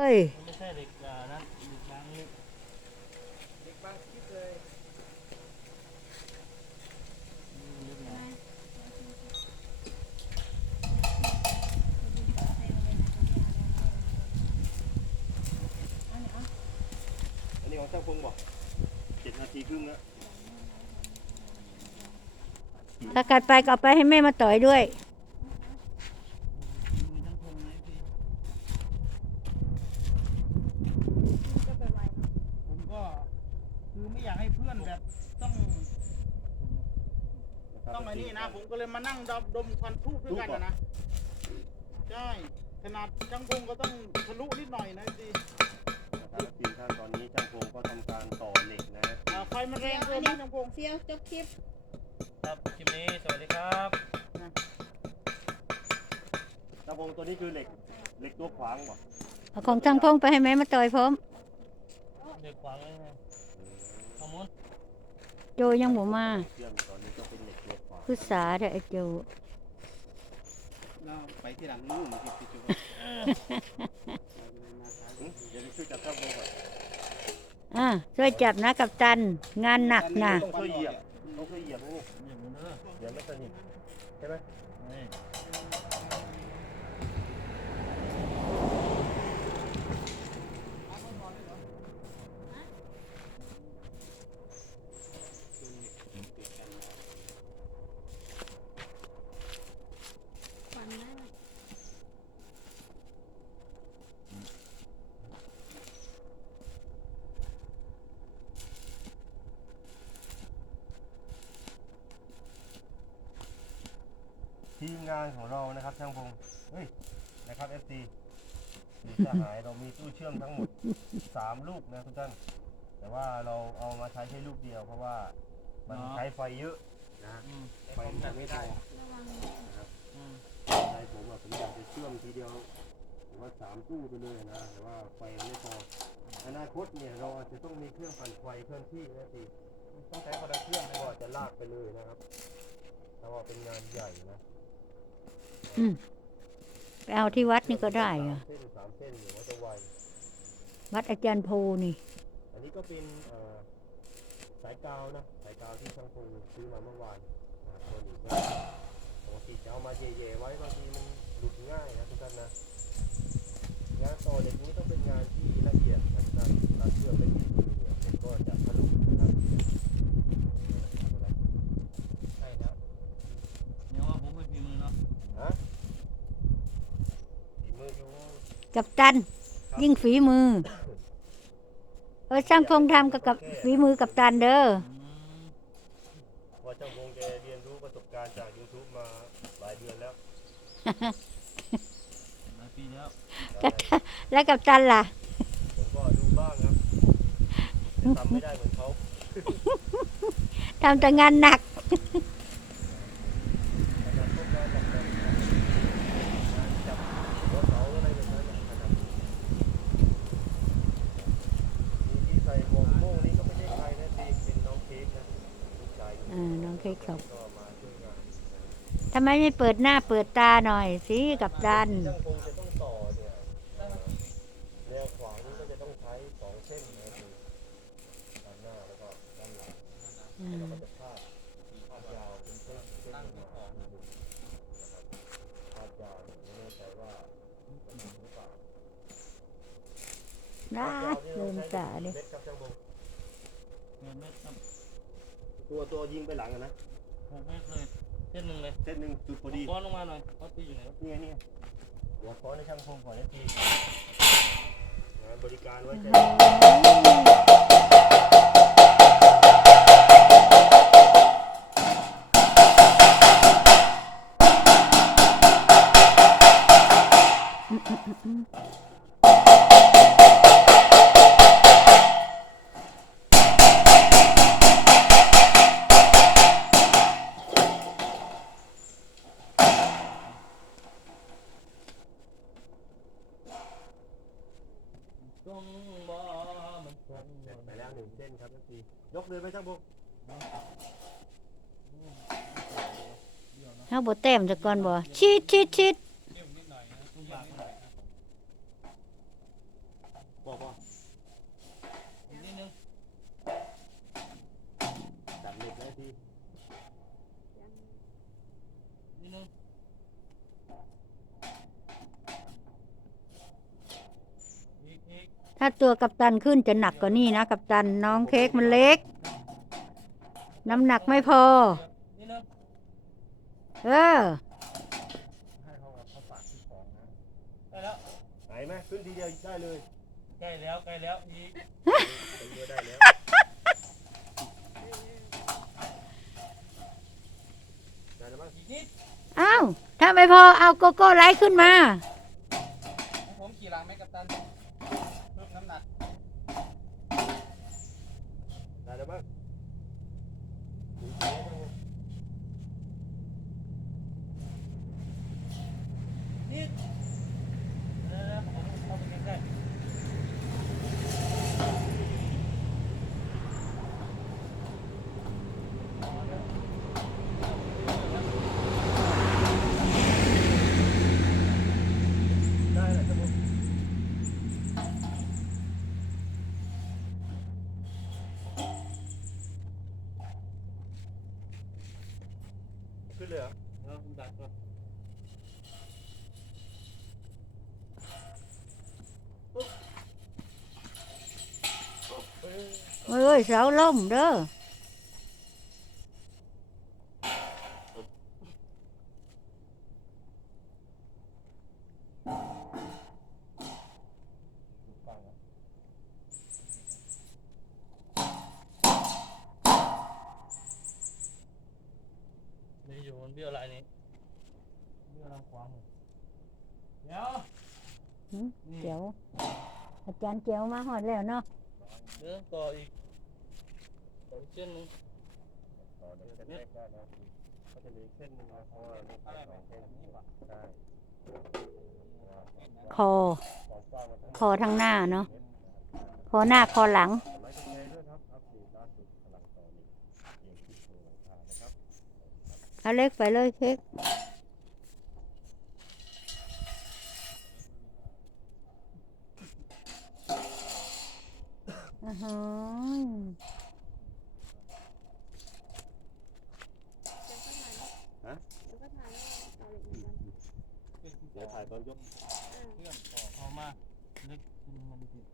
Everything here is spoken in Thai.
เฮ้ยไม่ใช่เหล็กอ่านะเหล็กบางนี่เด็กบางคิดเลยอืมเหล็กไหนอันนี้ของช่างพงบอกเจ็ดนาทีครึ่งแล้วถ้ากัดไปก็เอาไปให้แม่มาต่อยด้วย มีทั้งพงนะพี่ผมก็คือไม่อยากให้เพื่อนแบบต้องต้องไอ้นี่นะ ผมก็เลยมานั่งดมดมควันทูบด้วยกันนะนะใช่ขนาดช่างพงก็ต้องทะลุนิดหน่อยนะสินะครับทีมช่างตอนนี้ช่างพงก็ทำการต่อเหล็กนะฮะอ่าไฟมันแรงเกินนะช่างพงเซียวจบคลิป ครับคลิปนี้สวัสดีครับช่างพงตัวนี้คือเหล็กเหล็กตัวขวางบอกเอาของช่างพงไปให้แม่มาต่อยพร้อมเด็กขวางเลยไงเอามุน โจยังบ่มาคือมตอนนี้ก็เป็นเหล็กตัวขวางพุษาเด้อไอ้โจเราไปที่หลังนู่นที่ที่จุดหึเดี๋ยวช่วยจับช่างพงก่อนอ่าช่วยจับนะกับตัน งานหนักนะต้องช่วยเหยียบต้องช่วยเหยียบนะนี่อย่างนี้เด้อเหยียบไม่สนิทใช่ไหม นี่ ฟันได้ไหม ทีมงานของเรานะครับช่างพงเฮ้ยนะครับเอฟซีสีสหายเรามีตู้เชื่อมทั้งหมดสามลูกนะทุกท่าน แต่ว่าเราเอามาใช้แค่ลูกเดียว เพราะว่ามันใช้ไฟเยอะนะฮะอืมไฟมันไม่พอระวังนะครับอืมใจผมอะผมอยากจะเชื่อมทีเดียวหรือว่าสามตู้ไปเลยนะ แต่ว่าไฟมันไม่พออนาคตเนี่ยเราอาจจะต้องมีเครื่องปั่นไฟเคลื่อนที่นะทีต้องใช้คนละเครื่องไม่ว่าจะลากไปเลยนะครับถ้าว่าเป็นงานใหญ่นะ อืมไปเอาที่วัดนี่ก็ได้อะเส้นสามเส้นหรือว่าจะไววัดอาจารย์โพนี่ อันนี้ก็เป็นเอ่อสายกาวนะ สายกาวที่ช่างพงซื้อมาเมื่อวานนะครับตัวนี้ก็ปกติจะเอามาเย่ๆไว้บางทีมันหลุดง่ายนะทุกท่านนะ งานต่อเหล็กนี้ต้องเป็นงานที่ละเอียดนะทุกท่านถ้าเชื่อมไม่ดีมือเนี่ยมันก็จะทะลุนะครับ ใช่แล้วเนี่ยว่าผมไม่ฝีมือเนาะ ฮะฝีมืออยู่ กับตัน ยิ่งฝีมือ เออช่างพงทำกับกับฝีมือกับตันเด้ออืมว่าเจ้าพงแกเรียนรู้ประสบการณ์จาก YouTube มาหลายเดือนแล้วหลายปีแล้วแล้วกับตันล่ะผมก็ดูบ้างครับแต่ทำไม่ได้เหมือนเขาทำแต่งานหนัก ขนาดพวกงานจับจับงานจับหัวเสาอะไรแบบนั้นนะครับมีที่ใส่หมวกโม่งนี่ก็ไม่ใช่ใครนะตีเป็นน้องเค้กนะลูกชาย อ่าน้องเค้กครับก็มาช่วยงานทำไมไม่เปิดหน้าเปิดตาหน่อยสิกับตันช่างคงจะต้องต่อเนี่ยแนวขวางนี่ก็จะต้องใช้สองเส้นนะครับด้านหน้าแล้วก็ด้านหลังอืมแล้วก็จะพาดพาดยาวเป็นเส้นเส้นหนึ่งนะครับพาดย ตัวตัวยิงไปหลังอะนะหกเม็ดเลยเส้นหนึ่งเลยเส้นหนึ่งจุดพอดีก้อนลงมาหน่อยเขาตีอยู่ไหนวะนี่ไงนี่ไงหัวค้อนในช่างพงก่อนนาทีงานบริการไว้ใจ งบ่มันคงเสร็จไปแล้วหนึ่งเส้นครับนาทียกเลยไหมช่างพงเฮาบ่แต้มจะก่อนบ่ชิดชิดชิดต้องบา กมันหน่อยนะาตัวกัปตันขึ้นจะหนักกว่านี้นะกัปตันน้องเค้กมันเล็ก น้ำหนักไม่พอนี่เนาะเออให้เขาเอาเข้าปากที่ของนะได้แล้วไหนไหมขึ้นทีเดียวได้เลยใกล้แล้วใกล้แล้วอีกทีเดียวได้แล้วได้แล้วมั้งอีกนิดอ้าวถ้าไม่พอเอาโกโก้ไลท์ขึ้นมาให้ผมขี่หลังไหมกัปตันเพิ่ม น้ำหนักได้แล้วบ้าง นิดเออผมเข้าไปใกล้ ได้แล้วครับผม ขึ้นเลยเหรอๆแล้วผมดักก่อนเอ้ยเอ้ยเสาล่มเด้อ ฟังนะ นี่อยู่มันเบี้ยวอะไรนี่ เบี้ยวลำควางเดี๋ยวหืมเจียวอาจารย์เจียวมาหอดแล้วเนาะเดี๋ยวต่ออีกต่ออีกเส้นหนึงต่อเดี๋ยวเส้นแรกได้นะก็จะมีเส้นหนึงนะเพราะว่าเราใช้สองเส้นใช่คอ ของกว้างมันทั้งหมดคอทั้งหน้าเนาะคอหน้าคอหลังกดไลค์กดแชร์ด้วยครับ อัปเดตล่าสุดพลังต่อนี้เกมที่โชว์หลังคานะครับ เอาเล็กไปเลยเค้ก อื้อหือเดี๋ยวก็ถ่ายแล้วเต่าเหล็กเหมือนกันเดี๋ยวถ่ายตอนยกเพื่อนต่อเข้ามาเล็กขึ้นมันผิด